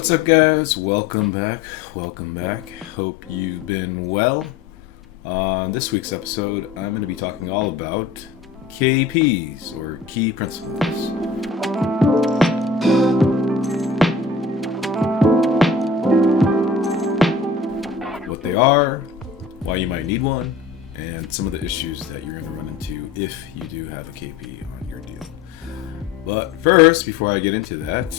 What's up, guys? Welcome back. Hope you've been well. On this week's episode, I'm going to be talking all about KPs, or key principles. What they are, why you might need one, and some of the issues that you're going to run into if you do have a KP on your deal. But first, before I get into that,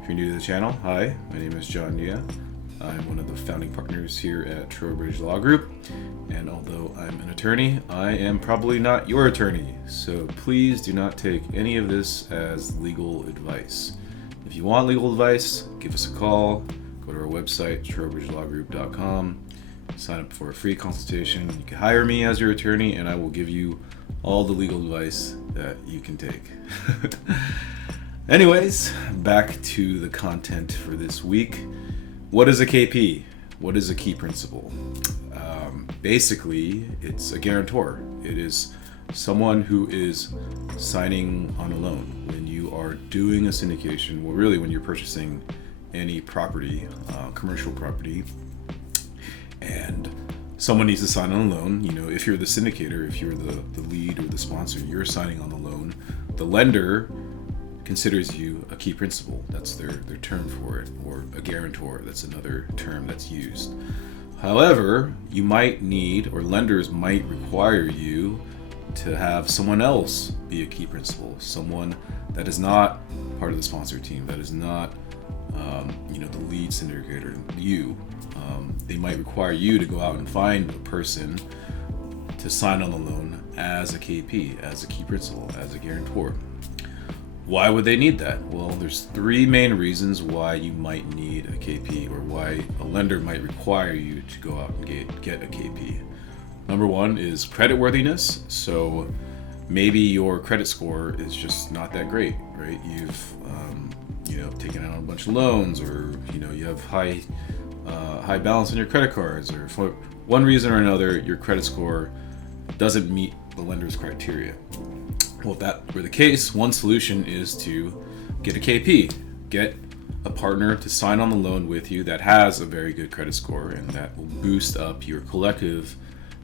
if you're new to the channel, hi, my name is John Nia. I'm one of the founding partners here at Trowbridge Law Group, and although I'm an attorney, I am probably not your attorney, so please do not take any of this as legal advice. If you want legal advice, give us a call, go to our website, trowbridgelawgroup.com, sign up for a free consultation. You can hire me as your attorney, and I will give you all the legal advice that you can take. Anyways, back to the content for this week. What is a KP? What is a key principal? Basically, it's a guarantor. It is someone who is signing on a loan. When you are doing a syndication, well, really when you're purchasing any property, commercial property, and someone needs to sign on a loan, if you're the syndicator, if you're the lead or the sponsor, you're signing on the loan. The lender considers you a key principal. That's their term for it, or a guarantor. That's another term that's used. However, you might need, or lenders might require you to have someone else be a key principal, someone that is not part of the sponsor team, that is not the lead syndicator, you. They might require you to go out and find a person to sign on the loan as a KP, as a key principal, as a guarantor. Why would they need that? Well, there's three main reasons why you might need a KP, or why a lender might require you to go out and get a KP. Number one is creditworthiness. So maybe your credit score is just not that great, right? You've taken out a bunch of loans, or you have high balance on your credit cards, or for one reason or another, your credit score doesn't meet the lender's criteria. Well, if that were the case, one solution is to get a KP, get a partner to sign on the loan with you that has a very good credit score, and that will boost up your collective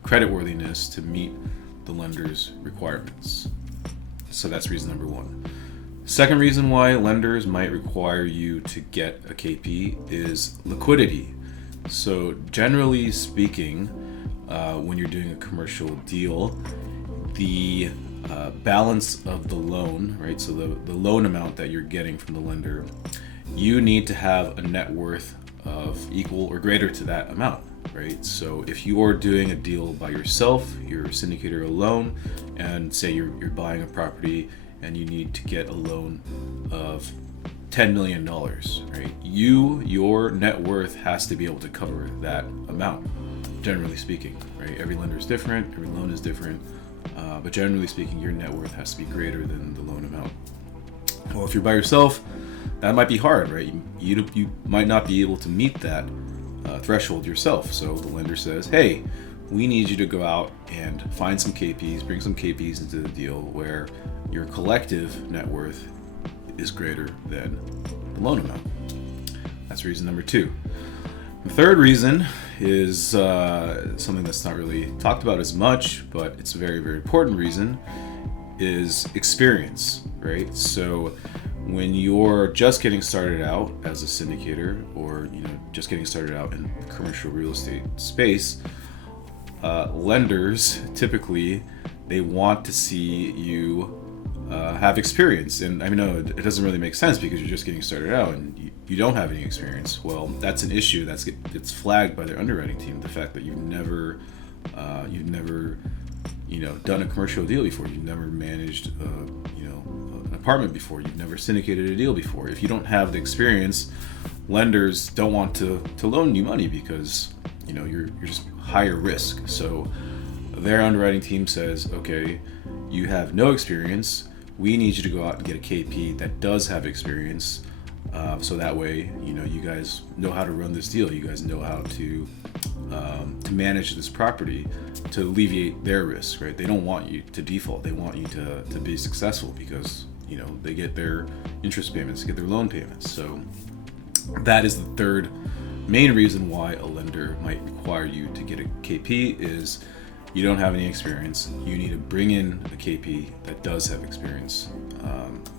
creditworthiness to meet the lender's requirements. So that's reason number one. Second reason why lenders might require you to get a KP is liquidity. So generally speaking, when you're doing a commercial deal, the balance of the loan, right? So the loan amount that you're getting from the lender, you need to have a net worth of equal or greater to that amount, right? So if you are doing a deal by yourself, you're a syndicator alone, and say you're buying a property and you need to get a loan of $10 million, right? Your net worth has to be able to cover that amount, generally speaking, right? Every lender is different, every loan is different. But generally speaking, your net worth has to be greater than the loan amount. Well, if you're by yourself, that might be hard, right? You might not be able to meet that threshold yourself. So the lender says, hey, we need you to go out and find some KPs, bring some KPs into the deal where your collective net worth is greater than the loan amount. That's reason number two. The third reason is something that's not really talked about as much, but it's a very, very important reason, is experience, right? So when you're just getting started out as a syndicator, or just getting started out in the commercial real estate space, lenders typically, they want to see you have experience. And I know it doesn't really make sense because you're just getting started out and you don't have any experience. Well, that's an issue it's flagged by their underwriting team. The fact that you've never done a commercial deal before, you've never managed an apartment before, you've never syndicated a deal before. If you don't have the experience, lenders don't want to loan you money because you're just higher risk. So their underwriting team says, okay, you have no experience, we need you to go out and get a KP that does have experience, so that way you guys know how to run this deal, you guys know how to manage this property to alleviate their risk, right? They don't want you to default, they want you to be successful because they get their interest payments, get their loan payments. So That is the third main reason why a lender might require you to get a KP is you don't have any experience. You need to bring in a KP that does have experience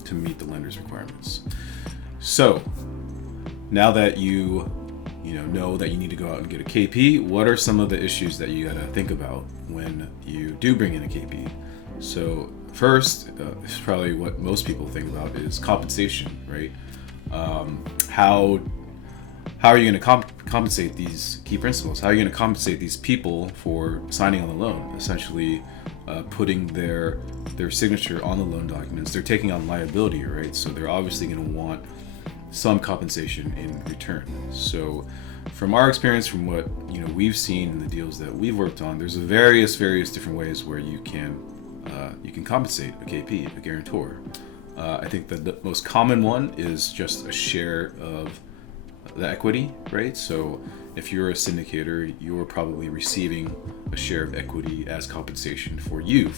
to meet the lender's requirements. So now that you know that you need to go out and get a KP, what are some of the issues that you got to think about when you do bring in a KP? So first, it's probably what most people think about is compensation, right? How are you going to compensate these key principals? How are you going to compensate these people for signing on the loan? Essentially, putting their signature on the loan documents. They're taking on liability, right? So they're obviously going to want some compensation in return. So, from our experience, from what we've seen in the deals that we've worked on, there's various different ways where you can compensate a KP, a guarantor. I think that the most common one is just a share of the equity, right? So if you're a syndicator, you're probably receiving a share of equity as compensation for you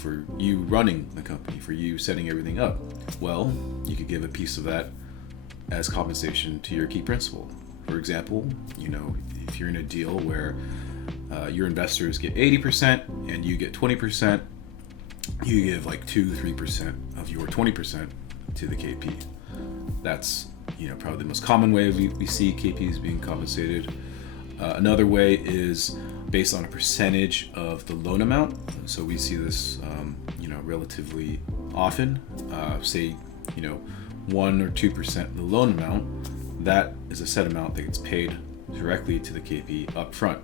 running the company, for you setting everything up. Well, you could give a piece of that as compensation to your key principal. For example, if you're in a deal where your investors get 80% and you get 20%, you give like 2-3% of your 20% to the KP. That's probably the most common way we see KPs being compensated. Another way is based on a percentage of the loan amount. So we see this relatively often. Say 1 or 2% of the loan amount. That is a set amount that gets paid directly to the KP up front.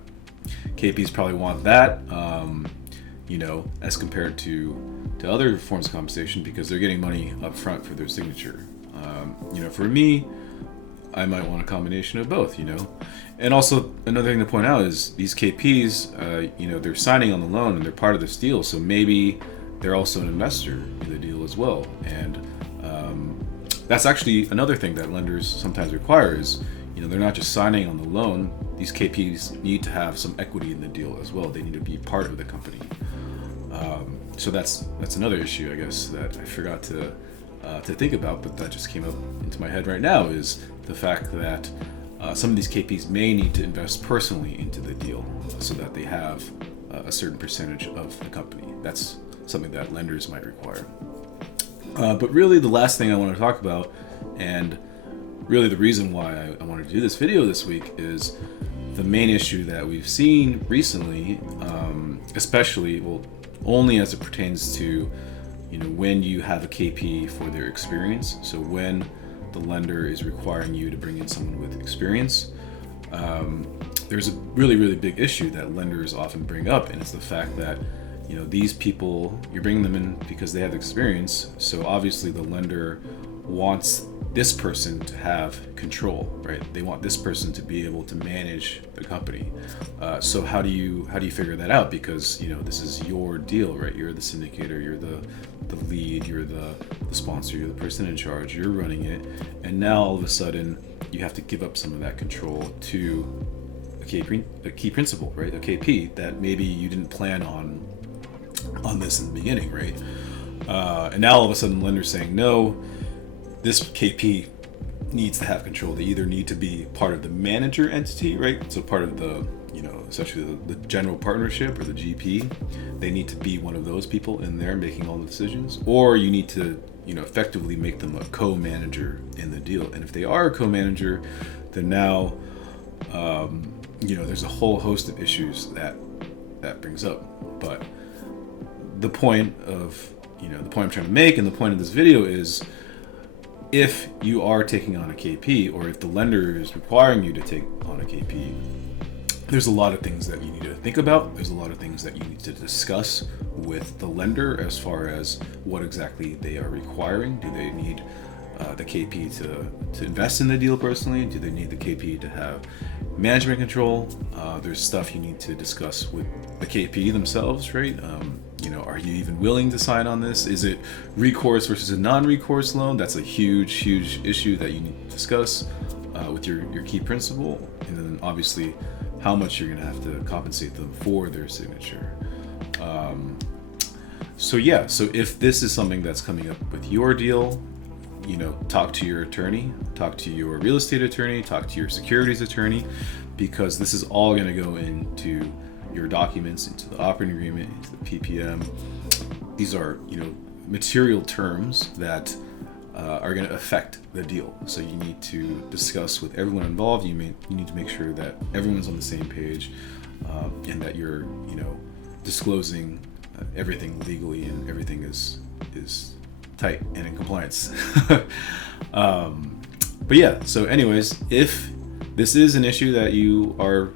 KPs probably want that, as compared to other forms of compensation because they're getting money up front for their signature. For me, I might want a combination of both, And also, another thing to point out is these KPs, they're signing on the loan and they're part of this deal, so maybe they're also an investor in the deal as well. And that's actually another thing that lenders sometimes require is, they're not just signing on the loan. These KPs need to have some equity in the deal as well. They need to be part of the company. So that's another issue, I guess, that I forgot to think about, but that just came up into my head right now is the fact that some of these KPs may need to invest personally into the deal so that they have a certain percentage of the company. That's something that lenders might require. But really the last thing I want to talk about, and really the reason why I wanted to do this video this week, is the main issue that we've seen recently, especially, only as it pertains to when you have a KP for their experience. So when the lender is requiring you to bring in someone with experience, there's a really big issue that lenders often bring up, and it's the fact that these people, you're bringing them in because they have experience. So obviously the lender wants this person to have control, right? They want this person to be able to manage the company. So how do you figure that out? Because this is your deal, right? You're the syndicator, you're the lead, you're the sponsor, you're the person in charge, you're running it, and now all of a sudden you have to give up some of that control to a key principal, right? A KP that maybe you didn't plan on this in the beginning, right? And now all of a sudden the lender's saying, no, this KP needs to have control. They either need to be part of the manager entity, right? So part of the, essentially the general partnership or the GP. They need to be one of those people in there making all the decisions, or you need to, effectively make them a co-manager in the deal. And if they are a co-manager, then now, there's a whole host of issues that brings up. But the point I'm trying to make, and the point of this video is, if you are taking on a KP, or if the lender is requiring you to take on a KP, there's a lot of things that you need to think about. There's a lot of things that you need to discuss with the lender as far as what exactly they are requiring. Do they need the KP to invest in the deal personally? Do they need the KP to have management control? There's stuff you need to discuss with the KP themselves, right? Are you even willing to sign on this? Is it recourse versus a non-recourse loan? That's a huge issue that you need to discuss with your key principal. And then obviously how much you're going to have to compensate them for their signature. So if this is something that's coming up with your deal, talk to your attorney, talk to your real estate attorney, talk to your securities attorney, because this is all going to go into your documents, into the operating agreement, into the PPM. These are, material terms that are going to affect the deal. So you need to discuss with everyone involved. You need to make sure that everyone's on the same page, and that you're, disclosing everything legally and everything is tight and in compliance. But yeah, so anyways, if this is an issue that you are,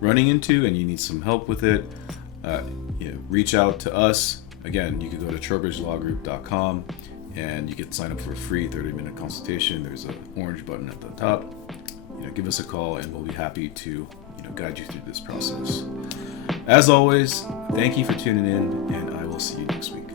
running into and you need some help with it, reach out to us. Again, you can go to trowbridgelawgroup.com and you can sign up for a free 30-minute consultation. There's an orange button at the top. Give us a call and we'll be happy to, guide you through this process. As always, thank you for tuning in, and I will see you next week.